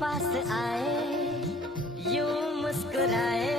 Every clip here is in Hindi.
पास आए यूं मुस्कुराए,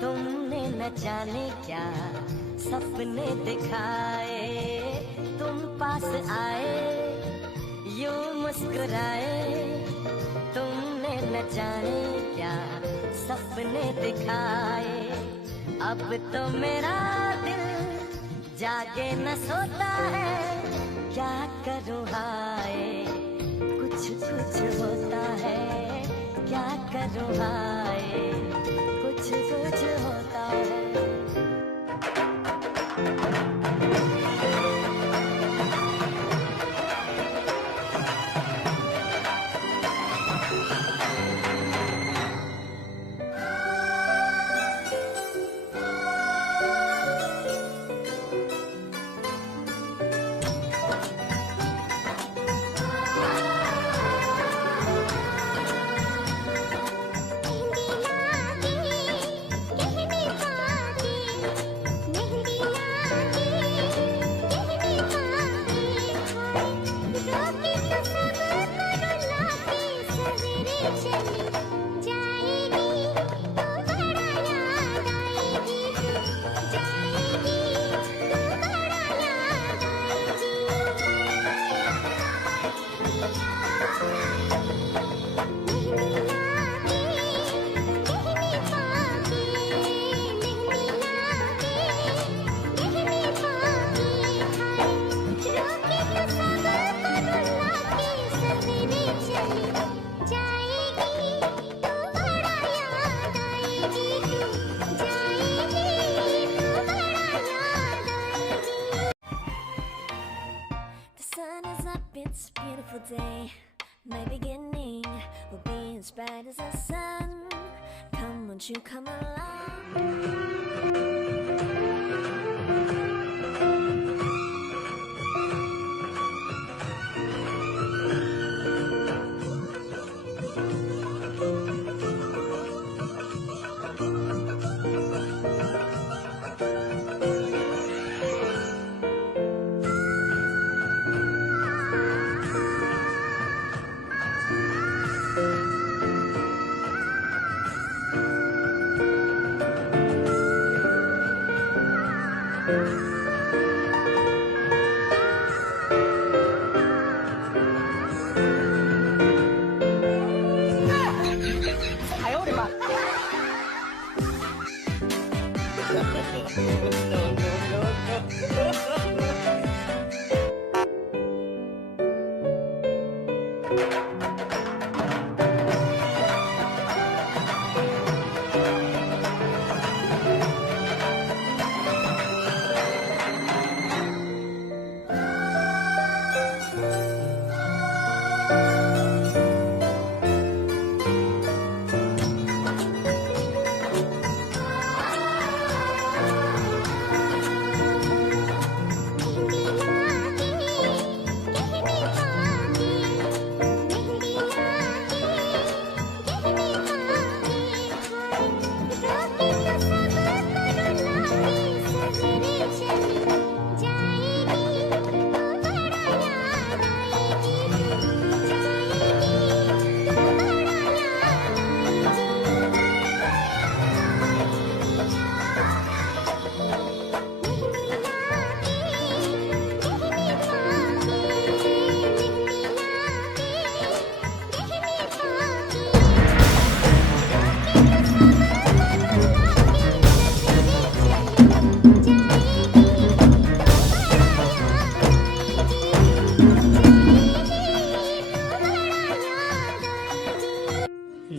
तुमने न जाने क्या सपने दिखाए। तुम पास आए यूं मुस्कुराए, तुमने न जाने क्या सपने दिखाए। अब तो मेरा दिल जागे न सोता है, क्या करूँ हाय कुछ कुछ होता है, क्या करूँ हाय कुछ कुछ होता है। It's a beautiful day. My beginning will be as bright as the sun. Come, won't you come along?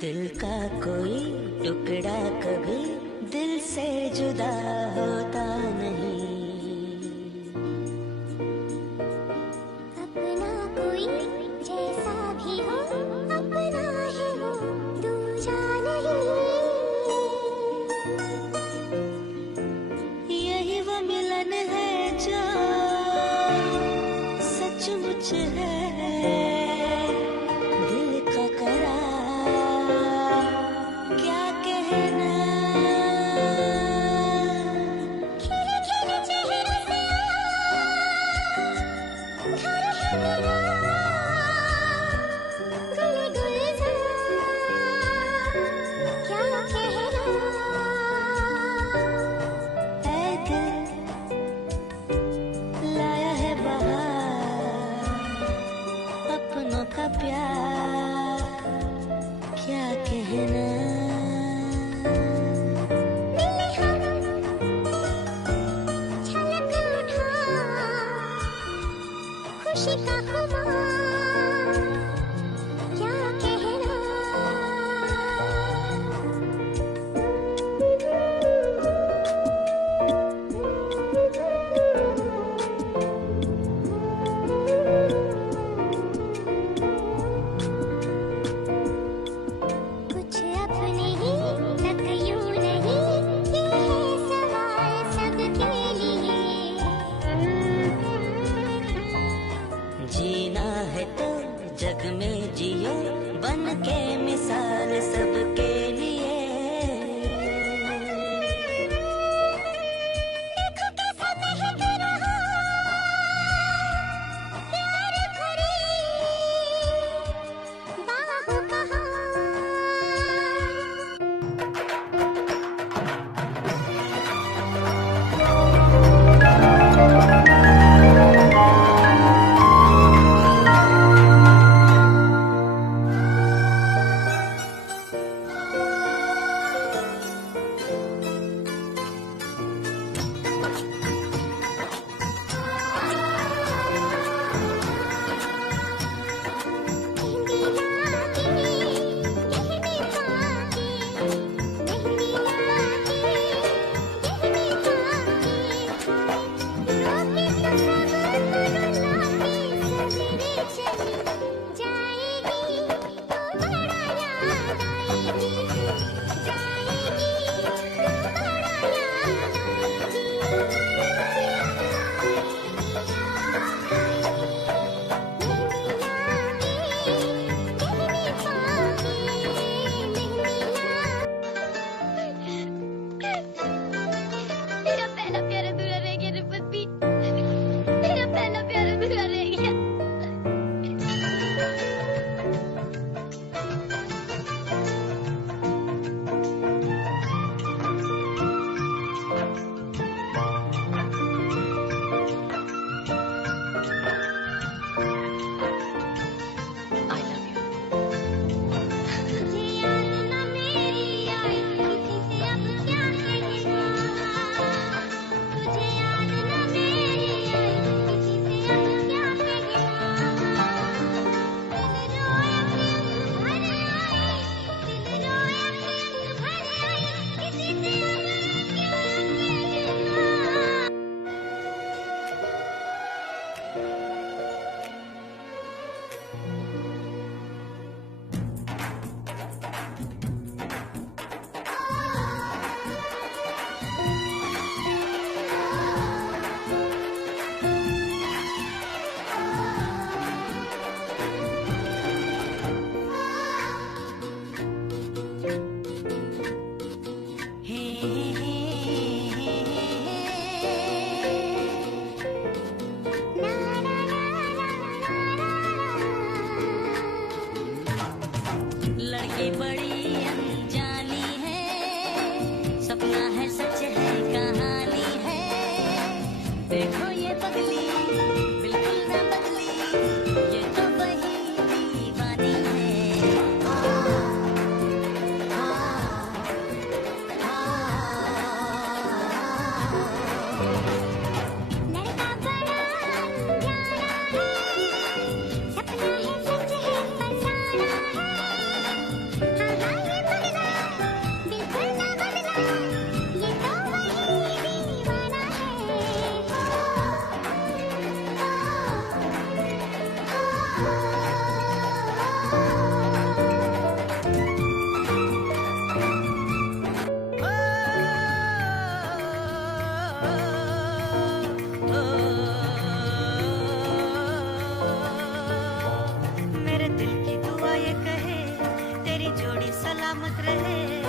दिल का कोई टुकड़ा कभी दिल से जुदा होता नहीं। अपना कोई जैसा भी हो, अपना है वो दूजा नहीं। यही वो मिलन है जो सचमुच है, दिल का करार क्या कहना। ये बड़ी अनजानी है, सपना है सच है कहानी है, देखो ये पगली बिल्कुल ना बदली, ये तो वही दीवानी है। लड़का बड़ा अनजाना है, सपना है सच है फसाना है, हाँ हाँ ये पगला बिल्कुल ना बदला, ये तो वही दीवाना मेरे दिल की दुआ ये कहे, तेरी जोड़ी सलामत रहे।